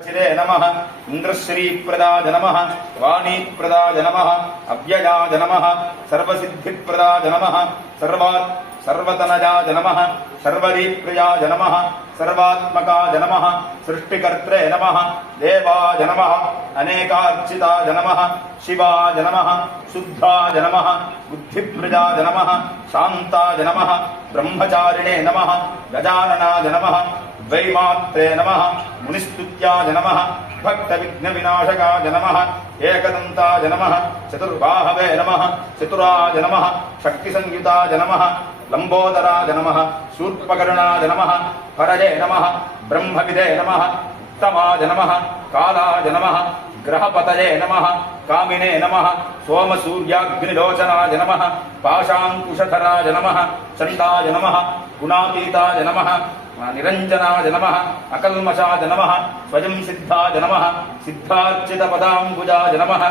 चिरे नमः इंद्रश्री प्रदाय नमः वाणी प्रदाय नमः अव्ययाय नमः सर्वसिद्धि प्रदाय नमः सर्वतनजाय नमः सर्वरीप्रियाय नमः सर्वात्मकाय नमः सृष्टिकर्त्रे नमः देवाय नमः अनेकार्चिताय नमः शिवाय नमः शुद्धाय नमः बुद्धिप्रजाय नमः शान्ताय नमः ब्रह्मचारिणे नमः गजाननाय नमः द्वैमात्रे नमः मुनिस्तुत्याय नमः भक्तविघ्नविनाशकाय नमः एकदन्ताय नमः चतुर्बाहवे नमः चतुराय नमः शक्तिसंयुताय नमः लंबोदराय नमः शूर्पकर्णाय नमः हरये नमः ब्रह्मविदे नमः उत्तमाय नमः कालाय नमः ग्रहपतये नमः कामिने नमः सोमसूर्याग्निलोचनाय नमः पाशाङ्कुशधराय नमः चण्डाय नमः गुणातीताय नमः निरंजनाय नमः अकल्मषाय नमः स्वयं सिद्धाय नमः सिद्धार्चितपदाम्बुजाय नमः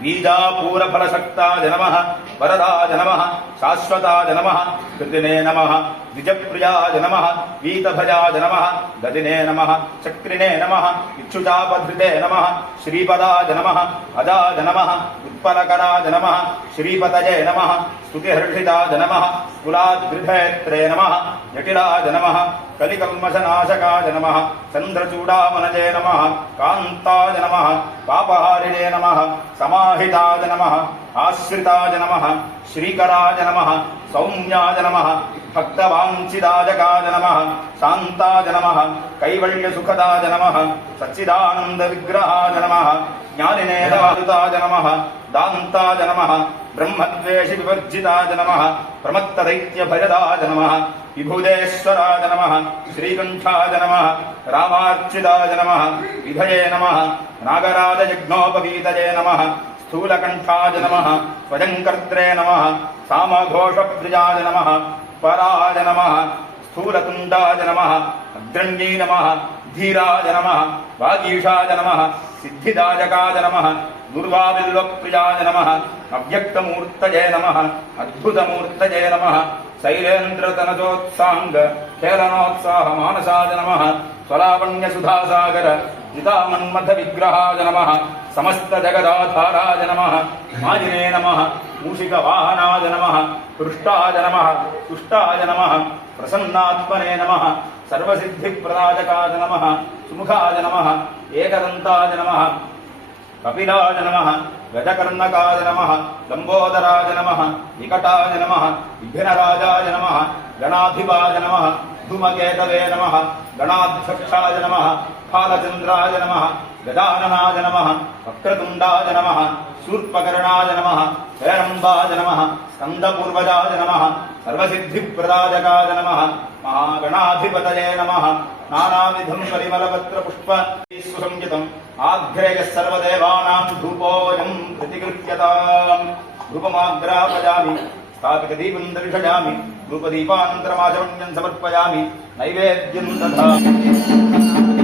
बीजापूरफलशक्ताय नमः वरदाय नमः शाश्वताय नमः कृतिने नमः द्विजप्रियाय नमः वीतभजाय नमः गदिने नमः चक्रिणे नमः इक्षुचापधृते नमः श्रीपदाय नमः अजाय नमः उत्पलकराय नमः श्रीपतये नमः स्तुतिहर्षिताय नमः कुलाद्गृहेत्रे नमः जटिलाय नमः कलिकल्मषनाशकाय नमः चन्द्रचूडामनजे नमः कान्ताय नमः पापहारिणे नमः समाहिताय नमः आश्रिताय नमः श्रीकराय नमः सौम्याय नमः भक्तवाञ्छिदायकाय नमः शान्ताय नमः कैवल्यसुखदाय नमः सच्चिदानन्दविग्रहाय नमः ज्ञानिने दारुताय नमः दान्ताय नमः ब्रह्मद्वेषविवर्जिताय नमः प्रमत्तदैत्यभयदाय नमः विभुदेश्वराय नमः श्रीकण्ठाय नमः रामार्चिताय नमः विधये नमः नागराजयज्ञोपवीतये नमः स्थूलकण्ठाय नमः स्वयंकर्त्रे नमः सामघोषप्रियाय नमः पराय नमः स्थूलतुण्डाय नमः अग्रण्यै नमः धीराय नमः वागीशाय नमः सिद्धिदायकाय नमः दुर्वाबिल्वप्रियाय नमः अव्यक्तमूर्तये नमः अद्भुतमूर्तये नमः शैलेन्द्रतनजोत्साङ्ग खेलनोत्साह मानसाय नमः स्वलावण्यसुधासागर जितामन्मथविग्रहाय नमः समस्तजगदाधाराय नमः माजिने नमः मूषिकवाहनाय नमः पृष्ठाय नमः तुष्टाय नमः प्रसन्नात्मने नमः सर्वसिद्धिप्रदायकाय नमः सुमुखाय नमः एकदन्ताय नमः कपिलाय नमः गजकर्णकाय नमः लंबोदराय नमः विकटाय नमः विघ्नराजाय नमः गणाधिपाय नमः धूमकेतवे नमः गणाध्यक्षाय नमः फालचन्द्राय नमः गजाननाय नमः वक्रतुण्डाय नमः शूर्पकर्णाय नमः हेरम्बाय नमः स्कन्दपूर्वजाय नमः सर्वसिद्धिप्रदायकाय नमः महागणाधिपतये नमः नानाविधं परिमलपत्रपुष्प सुसंयुतम् आघ्रेयः सर्वदेवानां धूपोऽयं प्रतिगृह्यताम् धूपमाग्रापयामि स्थापितदीपं दर्शयामि धूपदीपानन्तरमाचमन्यं समर्पयामि नैवेद्यं ददामि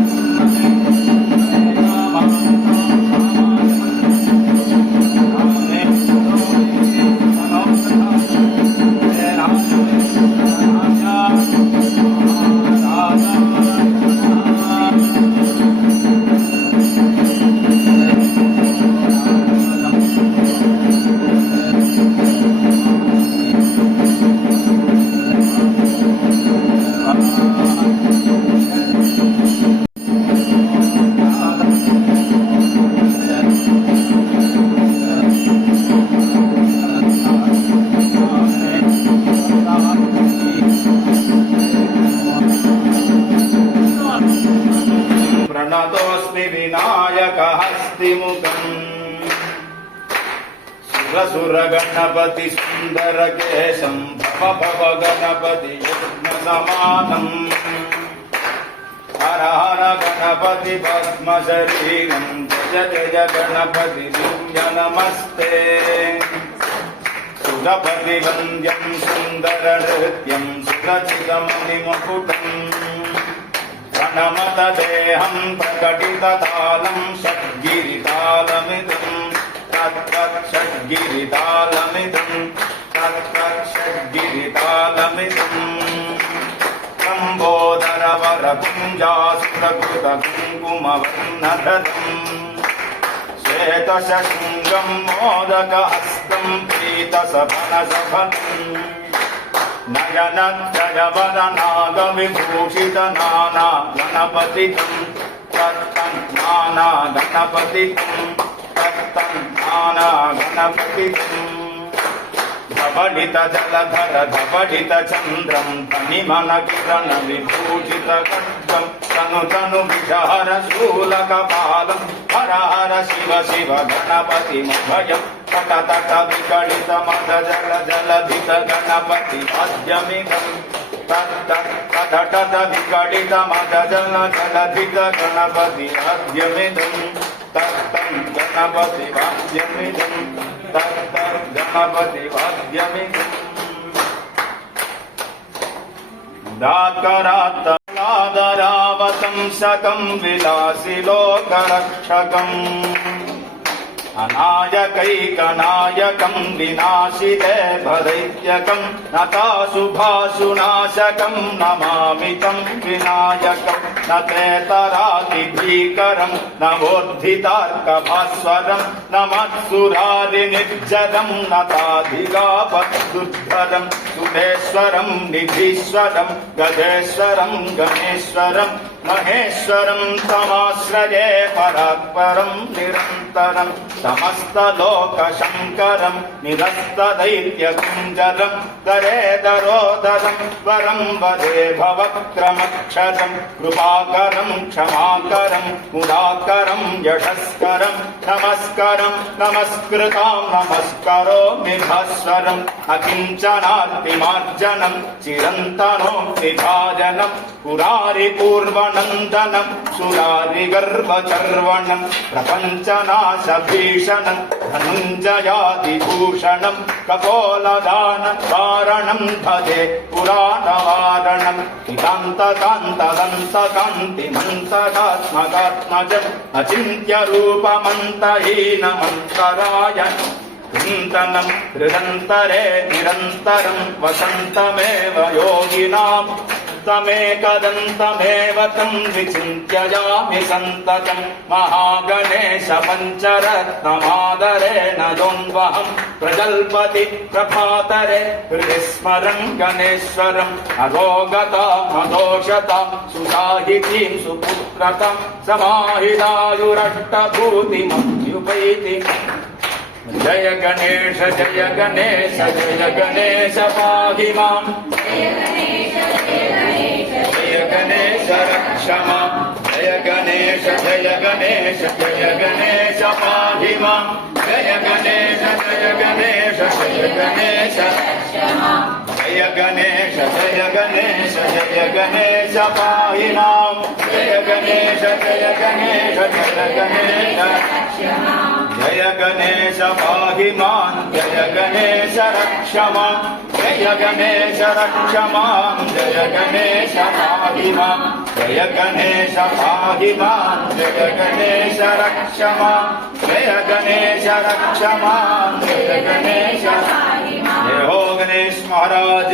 प्रणतोऽस्मि विनायकहस्तिमुखम् सुरसुरगणपति सुन्दरकेशं भव भव गणपति यज्ञसमानम् हर हर गणपति पद्मशरीरं जय जय गणपति दिव्य नमस्ते सुरपति वन्द्यं सुन्दरनृत्यं सुरचितमणिमकुटम् प्रणमतदेहं प्रकटिततालं षड्गिरितालमिदं तत्तत् षड्गिरितालमिदं तत्तत् षड्गिरितालमिदं लम्बोदरवरपुं कुञ्जासुरकृतकुङ्कुमवर्णधरम् श्वेतशृङ्गम् मोदकहस्तम् पीतसफलसफलम् नयनत्रयवदनागविभूषितनाना गणपतितम् तत्तम् नाना गणपतितम् तत्तम् नाना गणपतितम् धवडित जलधर धवडित चन्द्रम् धनिमनकिरण विभूषित खड्गम् तनु तनु विषहर शूलकपालम् हर हर शिव शिव गणपतिमभयम् तट तट विकलित मद जल जलधित गणपति वाद्यमिदम् तट तट विकलित मद जल जलधित गणपति वाद्यमिदम् तत्तम् गणपति वाद्यमिदम् गणपति वाद्यमिदम् दाकरात्तलादरावतंसकम् विलासि लोकरक्षकम् अनायकैकनायकम् विनाशिते भदैत्यकम् नताशुभाशुनाशकम् नमामि तम् विनायकम् न तेतरातिभीकरम् नवोद्धितार्कभास्वरम् न मत्सुरारिनिर्जरम् नताधिगापदुर्धरम् सुरेश्वरम् निधीश्वरम् गजेश्वरम् गणेश्वरम् महेश्वरम् तमाश्रये परात्परम् निरन्तरम् समस्तलोकशङ्करम् निरस्तदैत्यकुञ्जरम् दरेदरोदरम् वरम् वदे भवक्रमक्षरम् कृपाकरम् क्षमाकरम् मुदाकरम् यशस्करम् नमस्करम् नमस्कृताम् नमस्करोमि भास्वरम् अकिञ्चनार्तिमार्जनम् चिरन्तनोक्तिभाजनम् पुरारिपूर्वनन्दनम् सुरारिगर्वचर्वणम् प्रपञ्चनाशभीषणम् धनुञ्जयादिभूषणम् कपोलदानकारणम् भजे पुराणवारणम् इदान्तकान्तदन्तकान्तिमन्तरात्मकात्मजम् अचिन्त्यरूपमन्तहीनमन्तरायणम् चिन्तनम् हृदन्तरे निरन्तरम् वसन्तमेव योगिनाम् तमेकदन्तमेव तम् विचिन्त्ययामि सन्ततम् महागणेश पञ्चरत्नमादरेण द्वन्द्वहम् प्रजल्पति प्रभातरे हृदि स्मरन् गणेश्वरम् अरोगतामदोषताम् सुसाहितीम् सुपुत्रताम् समाहितायुरष्टभूतिमभ्युपैति जय गणेश जय गणेश जय गणेश पाहि माम् जय गणेश रक्ष माम् जय गणेश जय गणेश जय गणेश पाहि माम् जय गणेश जय गणेश जय गणेश जय गणेश जय गणेश जय गणेश पाहि माम् जय गणेश जय गणेश जय गणेश जय गणेश पाहि माम् जय गणेश रक्ष माम् जय गणेश रक्ष माम् जय गणेश पाहि माम् जय गणेश पाहि माम् जय गणेश रक्ष माम् जय गणेश रक्ष माम् जय गणेश जय हो गणेश महाराज।